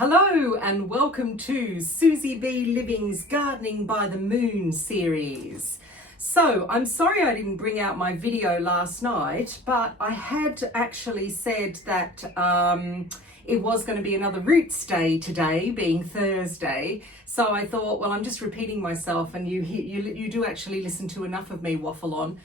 Hello and welcome to Susie B Living's Gardening by the Moon series. So I'm sorry I didn't bring out my video last night, but I had actually said that it was going to be another Roots Day today, being Thursday. So I thought, well, I'm just repeating myself, and you do actually listen to enough of me waffle on.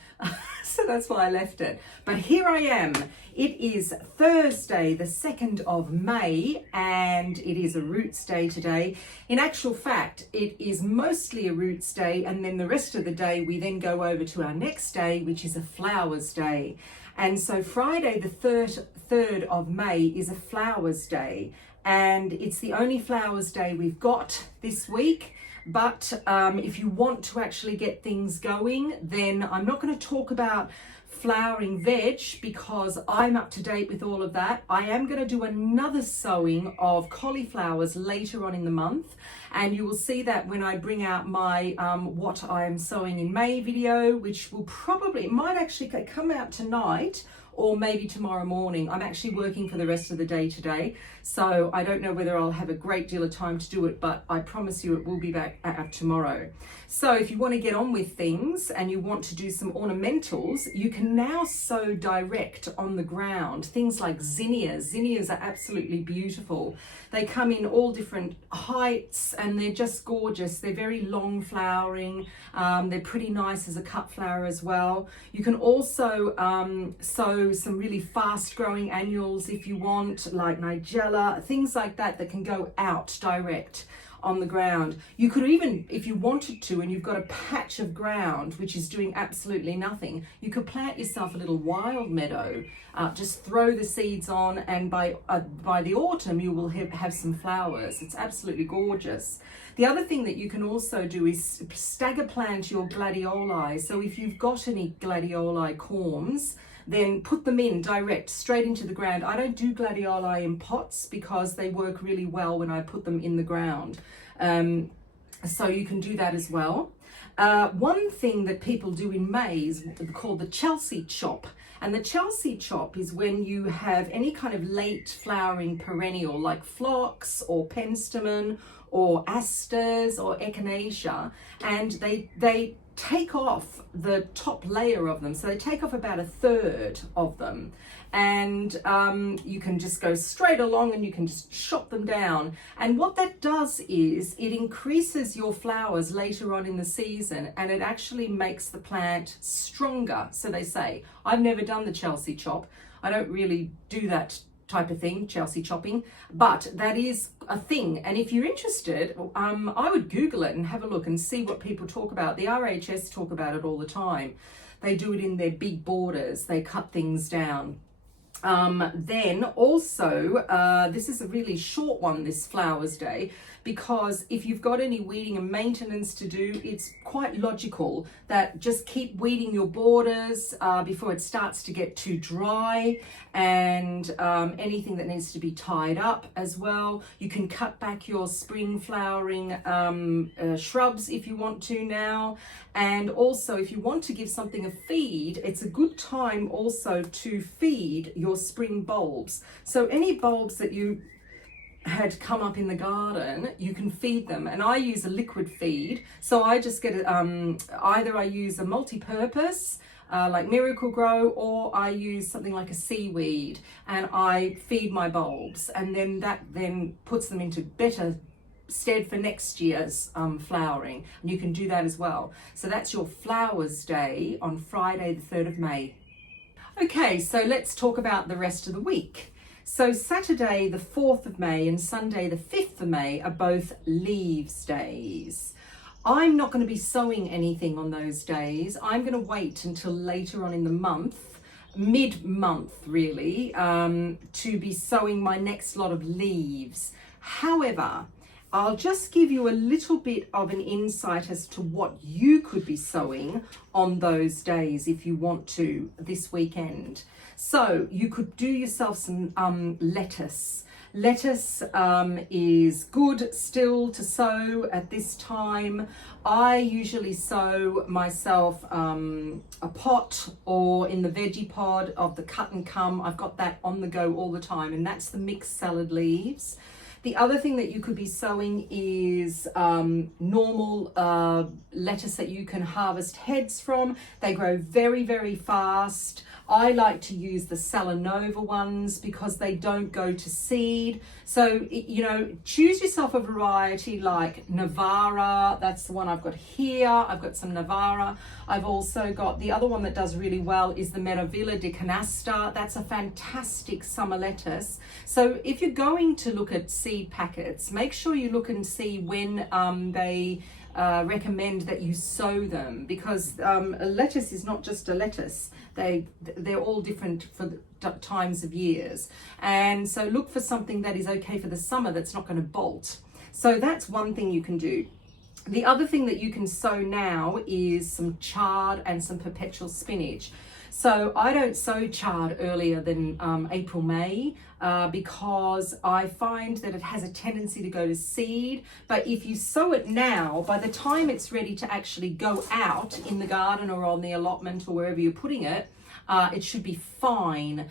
So that's why I left it. But here I am. It is Thursday, the 2nd of May, and it is a Roots Day today. In actual fact, it is mostly a Roots Day, and then the rest of the day we then go over to our next day, which is a Flowers Day. And so Friday, the 3rd of May, is a Flowers Day, and it's the only Flowers Day we've got this week. But if you want to actually get things going, then I'm not going to talk about flowering veg because I'm up to date with all of that. I am going to do another sowing of cauliflowers later on in the month, and you will see that when I bring out my what I am sowing in May video, which will probably, it might actually come out tonight or maybe tomorrow morning. I'm actually working for the rest of the day today, so I don't know whether I'll have a great deal of time to do it, but I promise you it will be back tomorrow. So if you want to get on with things and you want to do some ornamentals, you can now sow direct on the ground. Things like zinnias. Zinnias are absolutely beautiful. They come in all different heights and they're just gorgeous. They're very long flowering. They're pretty nice as a cut flower as well. You can also sow some really fast growing annuals if you want, like Nigella, things like that that can go out direct on the ground. You could even, if you wanted to, and you've got a patch of ground which is doing absolutely nothing, you could plant yourself a little wild meadow. Just throw the seeds on, and by the autumn you will have some flowers. It's absolutely gorgeous. The other thing that you can also do is stagger plant your gladioli. So if you've got any gladioli corms, then put them in direct, straight into the ground. I don't do gladioli in pots because they work really well when I put them in the ground. So you can do that as well. One thing that people do in May is called the Chelsea chop. And the Chelsea chop is when you have any kind of late flowering perennial like phlox or penstemon or asters or echinacea, and they take off the top layer of them. So they take off about 1/3 of them, and you can just go straight along and you can just chop them down. And what that does is it increases your flowers later on in the season, and it actually makes the plant stronger. So they say, I've never done the Chelsea chop. I don't really do that type of thing, Chelsea chopping, but that is a thing. And if you're interested, I would Google it and have a look and see what people talk about. The RHS talk about it all the time. They do it in their big borders. They cut things down. Then also, this is a really short one, this Flowers Day, because if you've got any weeding and maintenance to do, it's quite logical that just keep weeding your borders before it starts to get too dry, and anything that needs to be tied up as well. You can cut back your spring flowering shrubs if you want to now. And also, if you want to give something a feed, it's a good time also to feed your spring bulbs. So any bulbs that you had come up in the garden, you can feed them. And I use a liquid feed. So I just get either I use a multi-purpose like Miracle Grow, or I use something like a seaweed, and I feed my bulbs, and then that then puts them into better stead for next year's flowering. And you can do that as well. So that's your Flowers Day on Friday the 3rd of May. Okay, so let's talk about the rest of the week. So Saturday the 4th of May and Sunday the 5th of May are both Leaves Days. I'm not going to be sowing anything on those days. I'm going to wait until later on in the month, mid-month really, to be sowing my next lot of leaves. However, I'll just give you a little bit of an insight as to what you could be sowing on those days if you want to this weekend. So you could do yourself some lettuce. Lettuce is good still to sow at this time. I usually sow myself a pot, or in the veggie pod of the cut and come. I've got that on the go all the time, and that's the mixed salad leaves. The other thing that you could be sowing is normal lettuce that you can harvest heads from. They grow very, very fast. I like to use the Salanova ones because they don't go to seed. So, you know, choose yourself a variety like Navara. That's the one I've got here. I've got some Navara. I've also got the other one that does really well is the Meraviglia di Canasta. That's a fantastic summer lettuce. So if you're going to look at seed packets, make sure you look and see when they recommend that you sow them, because a lettuce is not just a lettuce. They're all different for the times of years, and so look for something that is okay for the summer that's not going to bolt. So that's one thing you can do. The other thing that you can sow now is some chard and some perpetual spinach. So I don't sow chard earlier than April, May, because I find that it has a tendency to go to seed. But if you sow it now, by the time it's ready to actually go out in the garden or on the allotment or wherever you're putting it, it should be fine.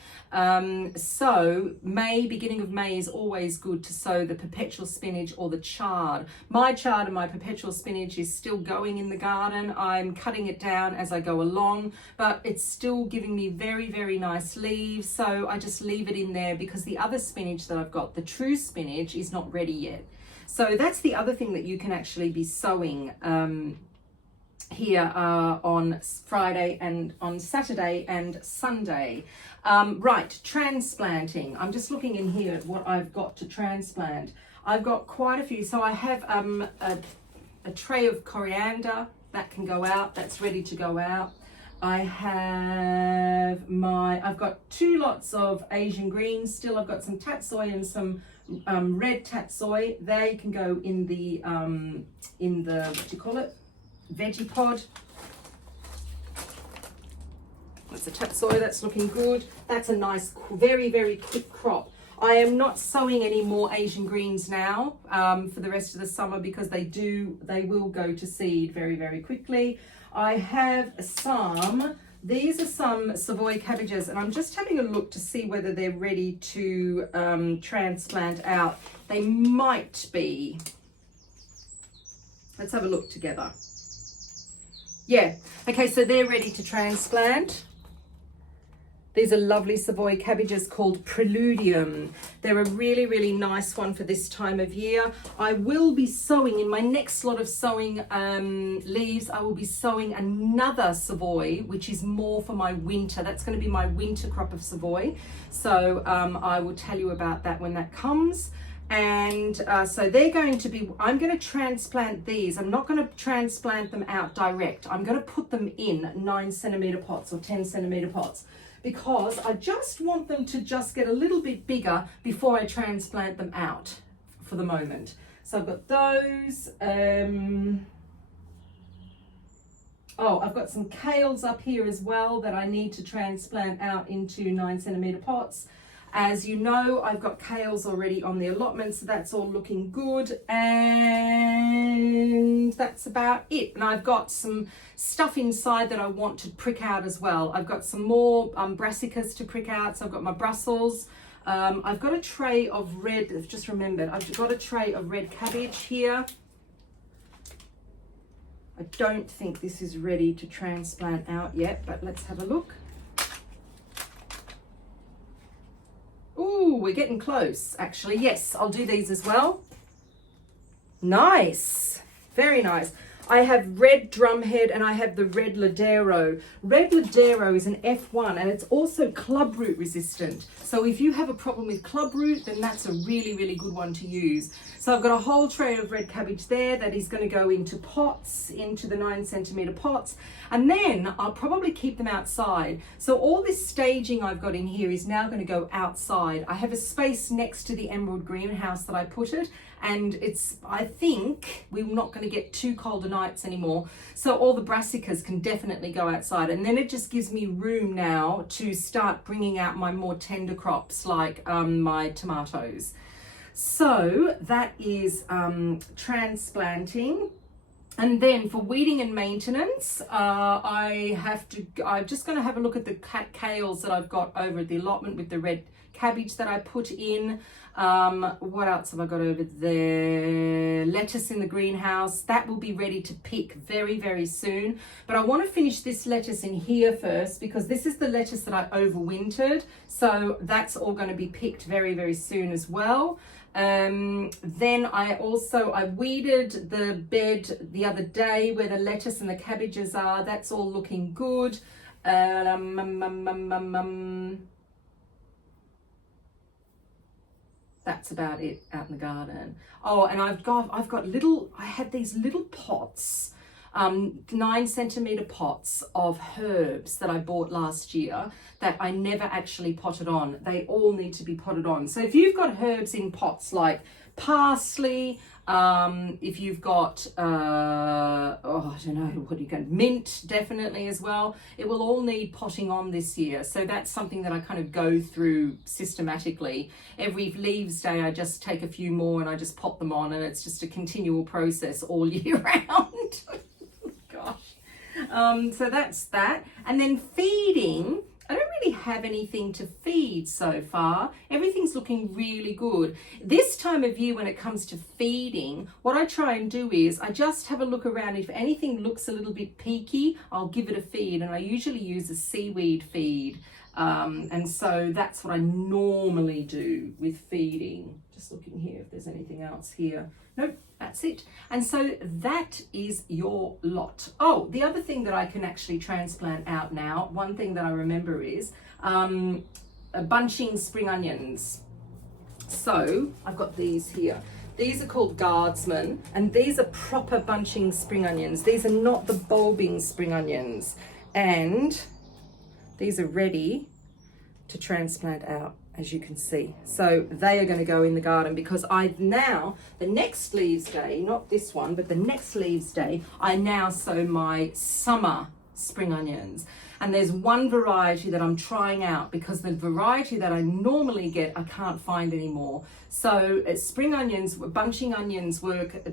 So beginning of May is always good to sow the perpetual spinach or the chard. My chard and my perpetual spinach is still going in the garden. I'm cutting it down as I go along, but it's still giving me very, very nice leaves. So I just leave it in there because the other spinach that I've got, the true spinach, is not ready yet. So that's the other thing that you can actually be sowing here on Friday and on Saturday and Sunday. Right, transplanting. I'm just looking in here at what I've got to transplant. I've got quite a few. So I have a tray of coriander that can go out. That's ready to go out. I've got 2 lots of Asian greens still. I've got some tatsoi and some red tatsoi. They can go in the what do you call it? Veggie pod. That's a tatsoi, that's looking good. That's a nice, very, very quick crop. I am not sowing any more Asian greens now for the rest of the summer because they will go to seed very, very quickly. I have these are some Savoy cabbages, and I'm just having a look to see whether they're ready to transplant out. They might be. Let's have a look together. Yeah, okay, so they're ready to transplant. These are lovely Savoy cabbages called Preludium. They're a really, really nice one for this time of year. I will be sowing, in my next lot of sowing leaves, I will be sowing another Savoy, which is more for my winter. That's going to be my winter crop of Savoy. So I will tell you about that when that comes. And so they're going to be, I'm going to transplant these. I'm not going to transplant them out direct. I'm going to put them in 9 centimeter pots or 10 centimeter pots because I just want them to just get a little bit bigger before I transplant them out for the moment. So I've got those. Oh, I've got some kales up here as well that I need to transplant out into 9 centimeter pots. As you know, I've got kales already on the allotment, so that's all looking good. And that's about it. And I've got some stuff inside that I want to prick out as well. I've got some more brassicas to prick out. So I've got my Brussels. I've got a tray of red, I've just remembered, I've got a tray of red cabbage here. I don't think this is ready to transplant out yet, but let's have a look. Ooh, we're getting close, actually. Yes, I'll do these as well. Nice. Very nice. I have red drumhead and I have the red ladero. Red ladero is an F1 and it's also clubroot resistant. So if you have a problem with clubroot, then that's a really, really good one to use. So I've got a whole tray of red cabbage there that is going to go into pots, into the 9 centimeter pots. And then I'll probably keep them outside. So all this staging I've got in here is now going to go outside. I have a space next to the emerald greenhouse that I put it. And it's, I think, we're not going to get too cold nights anymore. So all the brassicas can definitely go outside. And then it just gives me room now to start bringing out my more tender crops like my tomatoes. So that is transplanting. And then for weeding and maintenance, I'm just going to have a look at the kales that I've got over at the allotment with the red cabbage that I put in. What else have I got over there? Lettuce in the greenhouse. That will be ready to pick very, very soon. But I want to finish this lettuce in here first, because this is the lettuce that I overwintered. So that's all going to be picked very, very soon as well. Then I weeded the bed the other day where the lettuce and the cabbages are. That's all looking good. That's about it out in the garden. Oh, and I had these little pots, 9-centimeter pots of herbs that I bought last year that I never actually potted on. They all need to be potted on. So if you've got herbs in pots like parsley, if you've got, I don't know, mint definitely as well, it will all need potting on this year. So that's something that I kind of go through systematically. Every leaves day, I just take a few more and I just pot them on, and it's just a continual process all year round. Gosh. So that's that. And then feeding. I don't really have anything to feed so far. Everything's looking really good. This time of year when it comes to feeding, what I try and do is I just have a look around. If anything looks a little bit peaky, I'll give it a feed, and I usually use a seaweed feed. And so that's what I normally do with feeding. Just looking here if there's anything else here. Nope, that's it. And so that is your lot. Oh, the other thing that I can actually transplant out now, one thing that I remember is bunching spring onions. So I've got these here. These are called guardsmen, and these are proper bunching spring onions. These are not the bulbing spring onions. And these are ready to transplant out, as you can see. So they are going to go in the garden, because the next leaves day, not this one, but the next leaves day, I now sow my summer spring onions. And there's one variety that I'm trying out, because the variety that I normally get, I can't find anymore. So spring onions, bunching onions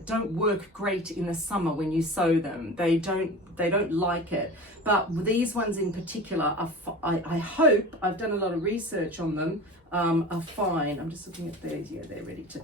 don't work great in the summer when you sow them. They don't like it. But these ones in particular I hope, I've done a lot of research on them, are fine. I'm just looking at these. Yeah, they're ready to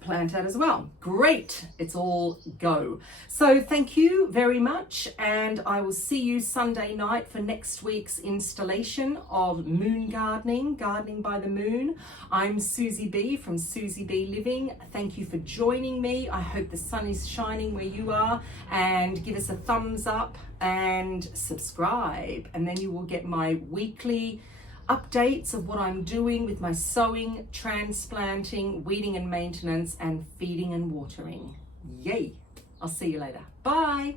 plant out as well. Great, it's all go. So thank you very much, and I will see you Sunday night for next week's installation of moon gardening by the moon. I'm Susie B from Susie B Living. Thank you for joining me. I hope the sun is shining where you are, and give us a thumbs up and subscribe, and then you will get my weekly updates of what I'm doing with my sowing, transplanting, weeding and maintenance, and feeding and watering. Yay! I'll see you later. Bye!